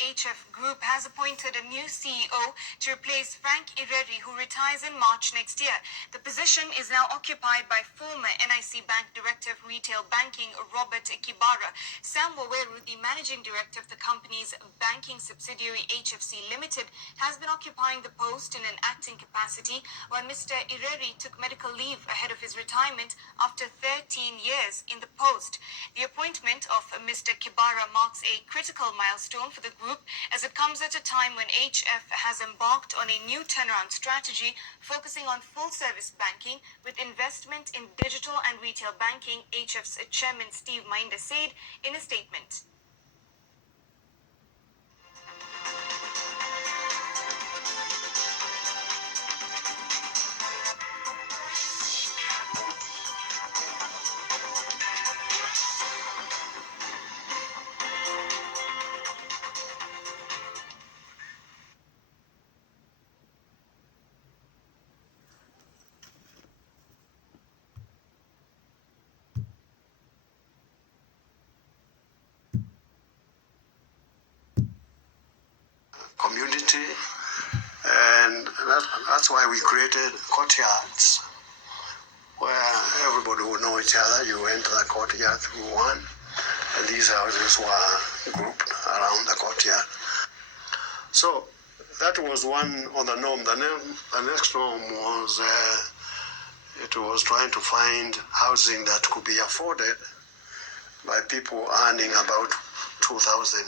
HF Group has appointed a new CEO to replace Frank Ireri, who retires in March next year. The position is now occupied by former NIC Bank Director of Retail Banking, Robert Kibara. Sam Waweru, the Managing Director of the company's banking subsidiary HFC Limited, has been occupying the post in an acting capacity, while Mr. Ireri took medical leave ahead of his retirement after 13 years in the post. The appointment of Mr. Kibara marks a critical milestone for the group, as it comes at a time when HF has embarked on a new turnaround strategy focusing on full-service banking with investment in digital and retail banking, HF's chairman Steve Mainda said in a statement. Community, and that's why we created courtyards where everybody would know each other. You enter the courtyard through one, and these houses were grouped around the courtyard. So that was one on the norm. The next norm was it was trying to find housing that could be afforded by people earning about 2,000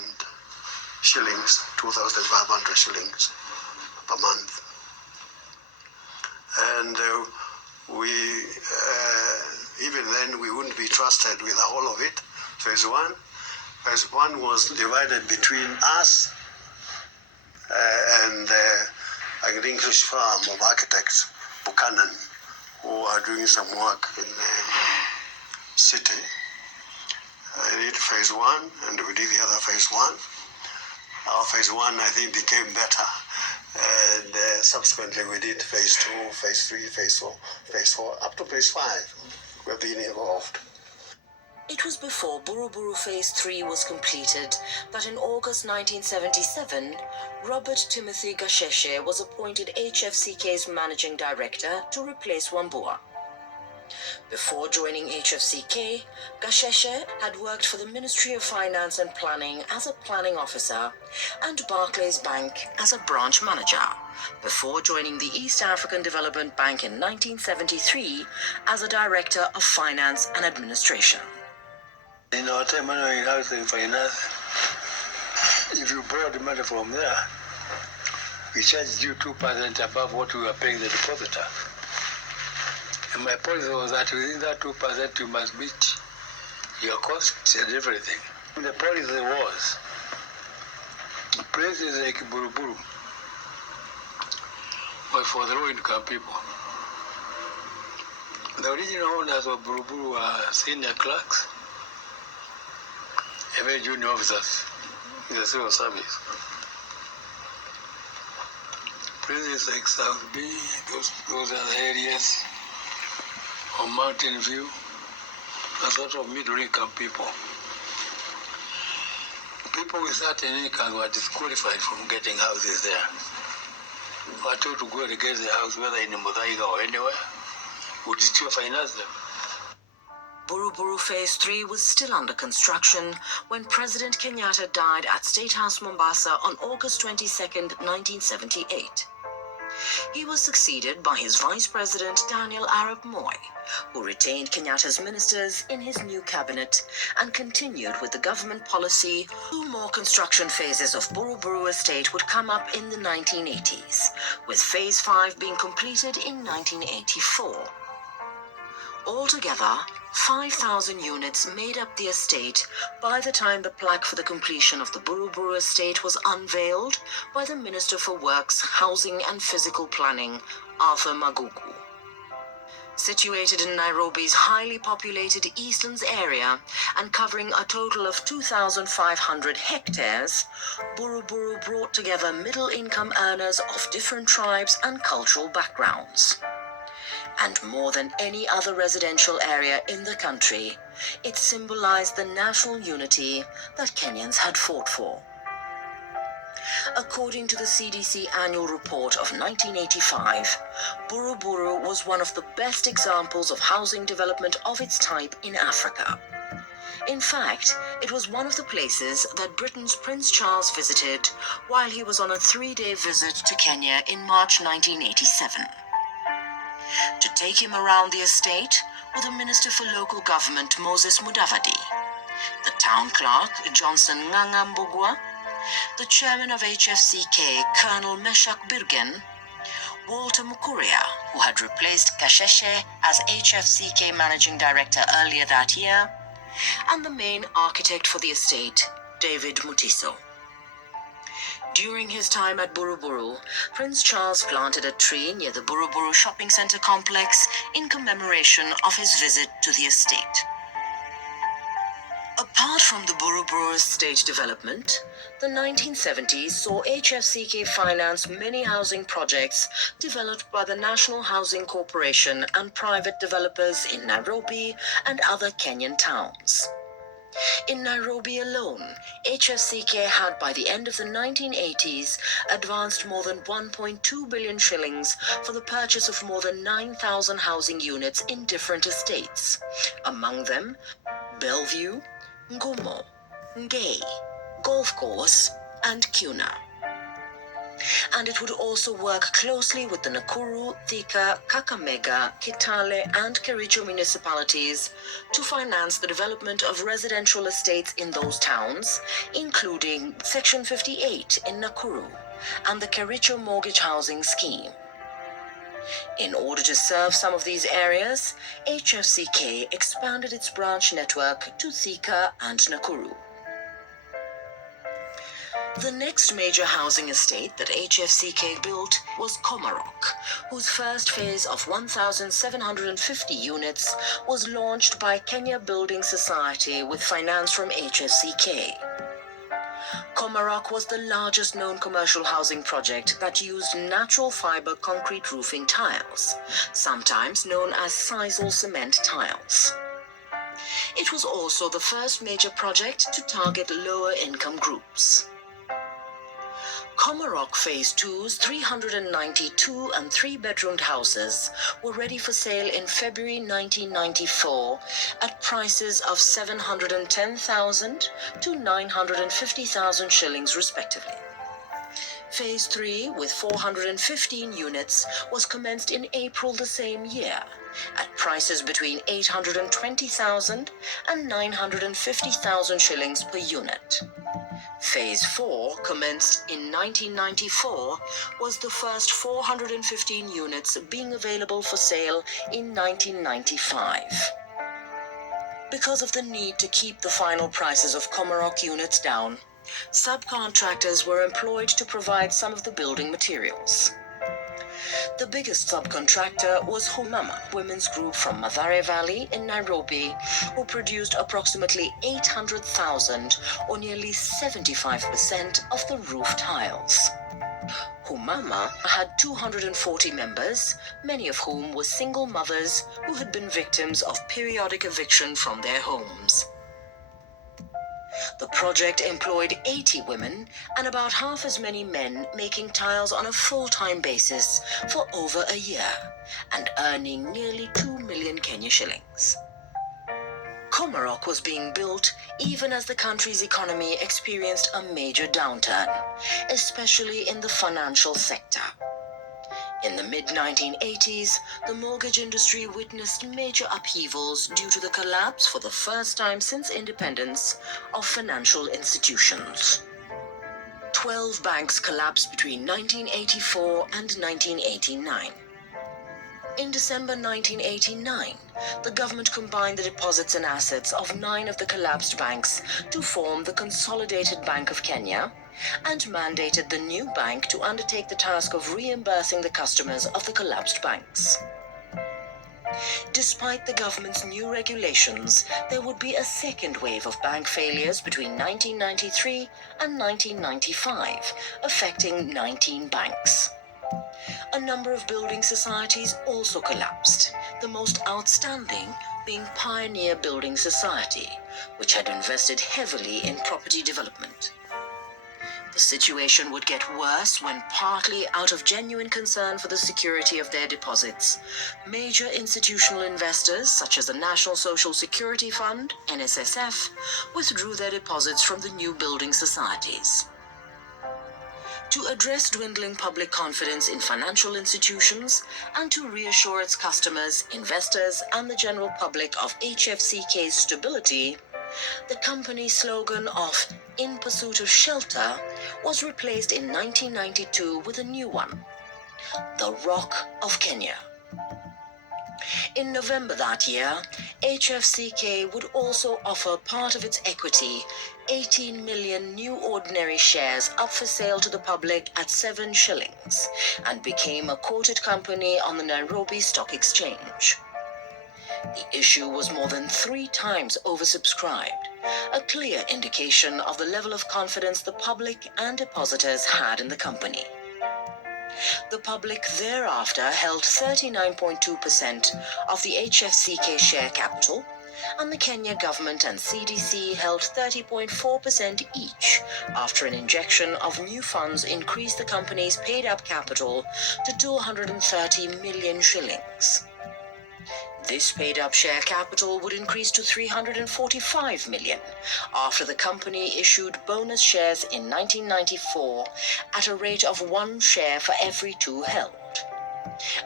shillings, 2,500 shillings per month. And we, even then, we wouldn't be trusted with the whole of it. Phase one was divided between us and an English firm of architects, Buchanan, who are doing some work in the city. I did phase one, and we did the other phase one. Our phase one, I think, became better. And subsequently, we did phase two, phase three, phase four, up to phase five. We've been involved. It was before Buru Buru Phase 3 was completed that in August 1977, Robert Timothy Gasheshe was appointed HFCK's Managing Director to replace Wambua. Before joining HFCK, Gasheshe had worked for the Ministry of Finance and Planning as a planning officer and Barclays Bank as a branch manager, before joining the East African Development Bank in 1973 as a Director of Finance and Administration. In our time when we have the finance, if you borrow the money from there, we charge you 2% above what we were paying the depositor. And my policy was that within that 2% you must meet your costs and everything. The policy was places like Buru Buru were for the low-income people. The original owners of Buru Buru were senior clerks, very junior officers in the civil service. Places like South Bay, those are the areas of Mountain View, a sort of middle-income people. People with certain incomes were disqualified from getting houses there. Were told to go and get the house, whether in Mudavadi or anywhere, would still finance them. Buru Buru Phase 3 was still under construction when President Kenyatta died at State House, Mombasa on August 22, 1978. He was succeeded by his Vice President Daniel Arap Moi, who retained Kenyatta's ministers in his new cabinet and continued with the government policy. 2 more construction phases of Buru Buru estate would come up in the 1980s, with Phase 5 being completed in 1984. Altogether, 5,000 units made up the estate by the time the plaque for the completion of the Buru Buru estate was unveiled by the Minister for Works, Housing and Physical Planning, Arthur Magugu. Situated in Nairobi's highly populated Eastlands area and covering a total of 2,500 hectares, Buru Buru brought together middle-income earners of different tribes and cultural backgrounds. And more than any other residential area in the country, it symbolized the national unity that Kenyans had fought for. According to the CDC annual report of 1985, Buru Buru was one of the best examples of housing development of its type in Africa. In fact, it was one of the places that Britain's Prince Charles visited while he was on a 3-day visit to Kenya in March 1987. To take him around the estate were the Minister for Local Government Moses Mudavadi, the Town Clerk Johnson Ngangambugwa, the Chairman of HFCK Colonel Meshak Birgen, Walter Mukuria, who had replaced Kasheshe as HFCK Managing Director earlier that year, and the main architect for the estate, David Mutiso. During his time at Buru Buru, Prince Charles planted a tree near the Buru Buru shopping centre complex in commemoration of his visit to the estate. Apart from the Buru Buru estate development, the 1970s saw HFCK finance many housing projects developed by the National Housing Corporation and private developers in Nairobi and other Kenyan towns. In Nairobi alone, HFCK had by the end of the 1980s advanced more than 1.2 billion shillings for the purchase of more than 9,000 housing units in different estates, among them Bellevue, Ngumo, Ngei, Golf Course, and Kuna. And it would also work closely with the Nakuru, Thika, Kakamega, Kitale, and Kericho municipalities to finance the development of residential estates in those towns, including Section 58 in Nakuru and the Kericho Mortgage Housing Scheme. In order to serve some of these areas, HFCK expanded its branch network to Thika and Nakuru. The next major housing estate that HFCK built was Komarok, whose first phase of 1,750 units was launched by Kenya Building Society with finance from HFCK. Komarok was the largest known commercial housing project that used natural fiber concrete roofing tiles, sometimes known as sisal cement tiles. It was also the first major project to target lower income groups. Komarok Phase 2's 392 and 3-bedroomed houses were ready for sale in February 1994 at prices of 710,000 to 950,000 shillings respectively. Phase 3, with 415 units, was commenced in April the same year at prices between 820,000 and 950,000 shillings per unit. Phase 4, commenced in 1994, was the first 415 units being available for sale in 1995. Because of the need to keep the final prices of Komarok units down, subcontractors were employed to provide some of the building materials. The biggest subcontractor was Humama Women's Group from Mathare Valley in Nairobi, who produced approximately 800,000 or nearly 75% of the roof tiles. Humama had 240 members, many of whom were single mothers who had been victims of periodic eviction from their homes. The project employed 80 women and about half as many men making tiles on a full-time basis for over a year and earning nearly 2 million Kenya shillings. Komarok was being built even as the country's economy experienced a major downturn, especially in the financial sector. In the mid-1980s, the mortgage industry witnessed major upheavals due to the collapse for the first time since independence of financial institutions. 12 banks collapsed between 1984 and 1989. In December 1989, the government combined the deposits and assets of 9 of the collapsed banks to form the Consolidated Bank of Kenya and mandated the new bank to undertake the task of reimbursing the customers of the collapsed banks. Despite the government's new regulations, there would be a second wave of bank failures between 1993 and 1995, affecting 19 banks. A number of building societies also collapsed, the most outstanding being Pioneer Building Society, which had invested heavily in property development. The situation would get worse when, partly out of genuine concern for the security of their deposits, major institutional investors such as the National Social Security Fund, NSSF, withdrew their deposits from the new building societies. To address dwindling public confidence in financial institutions and to reassure its customers, investors, and the general public of HFCK's stability, the company's slogan of "In Pursuit of Shelter" was replaced in 1992 with a new one, "The Rock of Kenya." In November that year, HFCK would also offer part of its equity, 18 million new ordinary shares, up for sale to the public at 7 shillings, and became a quoted company on the Nairobi Stock Exchange. The issue was more than 3 times oversubscribed, a clear indication of the level of confidence the public and depositors had in the company. The public thereafter held 39.2% of the HFCK share capital, and the Kenya government and CDC held 30.4% each after an injection of new funds increased the company's paid-up capital to 230 million shillings. This paid-up share capital would increase to 345 million after the company issued bonus shares in 1994 at a rate of 1 share for every 2 held.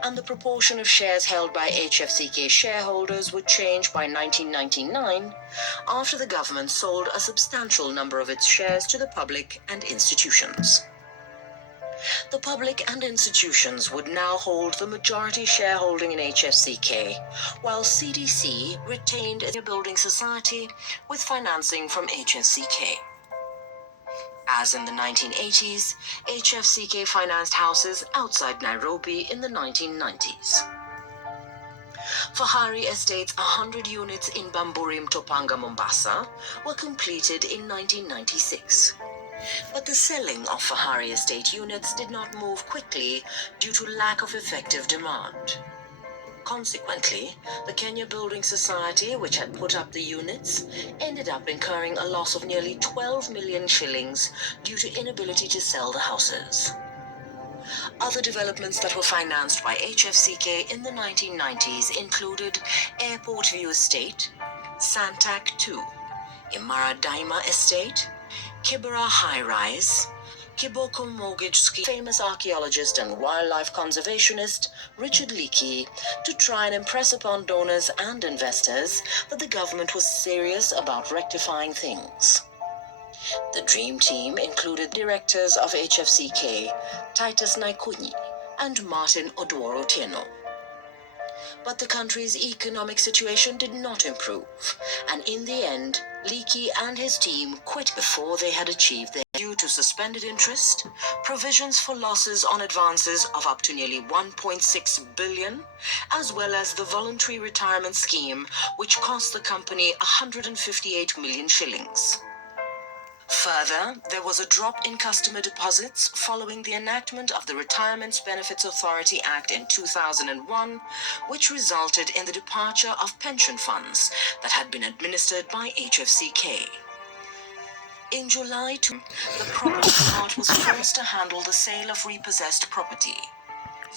And the proportion of shares held by HFCK shareholders would change by 1999 after the government sold a substantial number of its shares to the public and institutions. The public and institutions would now hold the majority shareholding in HFCK, while CDC retained a building society with financing from HFCK. As in the 1980s, HFCK financed houses outside Nairobi in the 1990s. Fahari Estate's 100 units in Bamburi Mtopanga, Mombasa, were completed in 1996. But the selling of Fahari Estate units did not move quickly due to lack of effective demand. Consequently, the Kenya Building Society, which had put up the units, ended up incurring a loss of nearly 12 million shillings due to inability to sell the houses. Other developments that were financed by HFCK in the 1990s included Airport View Estate, Santak 2, Imara Daima Estate, Kibera High Rise, Kiboko Mortgage Scheme. Famous archaeologist and wildlife conservationist Richard Leakey to try and impress upon donors and investors that the government was serious about rectifying things. The dream team included directors of HFCK, Titus Naikunyi and Martin Oduoro Tieno. But the country's economic situation did not improve, and in the end, Leakey and his team quit before they had achieved their due to suspended interest, provisions for losses on advances of up to nearly 1.6 billion, as well as the voluntary retirement scheme, which cost the company 158 million shillings. Further, there was a drop in customer deposits following the enactment of the Retirement Benefits Authority Act in 2001, which resulted in the departure of pension funds that had been administered by HFCK. In July, the property court was forced to handle the sale of repossessed property.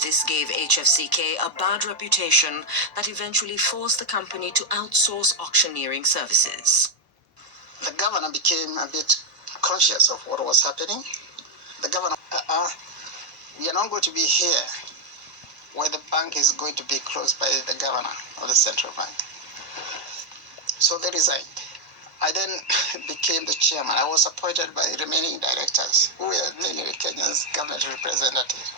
This gave HFCK a bad reputation that eventually forced the company to outsource auctioneering services. The governor became a bit conscious of what was happening. The governor, we are not going to be here where the bank is going to be closed by the governor of the central bank. So they resigned. I then became the chairman. I was appointed by the remaining directors, who were mainly Kenya's government representatives.